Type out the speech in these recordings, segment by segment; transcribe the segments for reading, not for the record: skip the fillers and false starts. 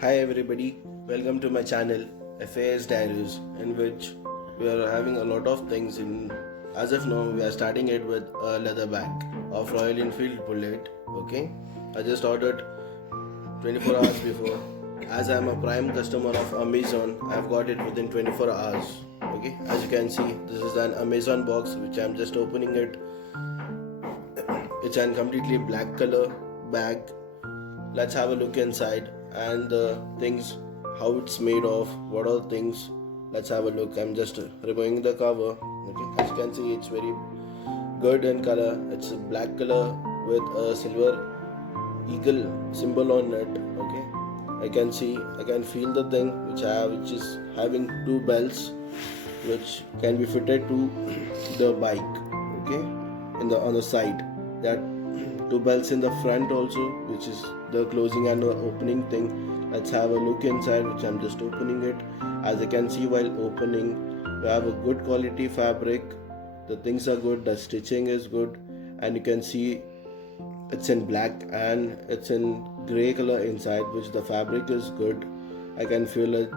Hi everybody, welcome to my channel FAS Diaries, in which we are having a lot of things in. As of now, we are starting it with a leather bag of Royal Enfield Bullet. Okay, I just ordered 24 hours before. As I am a prime customer of Amazon, I have got it within 24 hours. Okay, as you can see, this is an Amazon box which I am just opening it. It's a completely black color bag. Let's have a look inside and the things, how it's made of, what are the things. Let's have a look. I'm just removing the cover. Okay, as you can see, it's very good in color. It's a black color with a silver eagle symbol on it. Okay, I can feel the thing which is having two belts which can be fitted to the bike. Okay, on the side, that two belts in the front also, which is the closing and the opening thing. Let's have a look inside, which I'm just opening it. As you can see, while opening, we have a good quality fabric. The things are good, the stitching is good, and you can see it's in black and it's in grey color inside, which the fabric is good. I can feel it.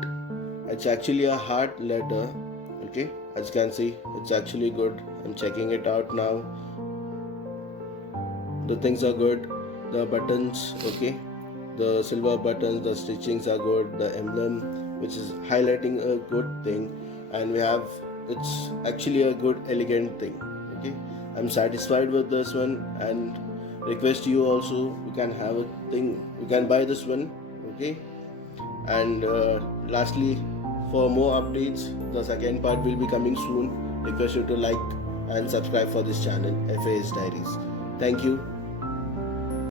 It's actually a hard leather. Okay, as you can see, it's actually good. I'm checking it out now. The things are good. The buttons, okay, the silver buttons, the stitchings are good. The emblem, which is highlighting a good thing, and it's actually a good elegant thing. Okay, I'm satisfied with this one and request you also, you can have a thing, you can buy this one. Okay, and lastly, for more updates, the second part will be coming soon. Request you to like and subscribe for this channel, FAS Diaries. Thank you.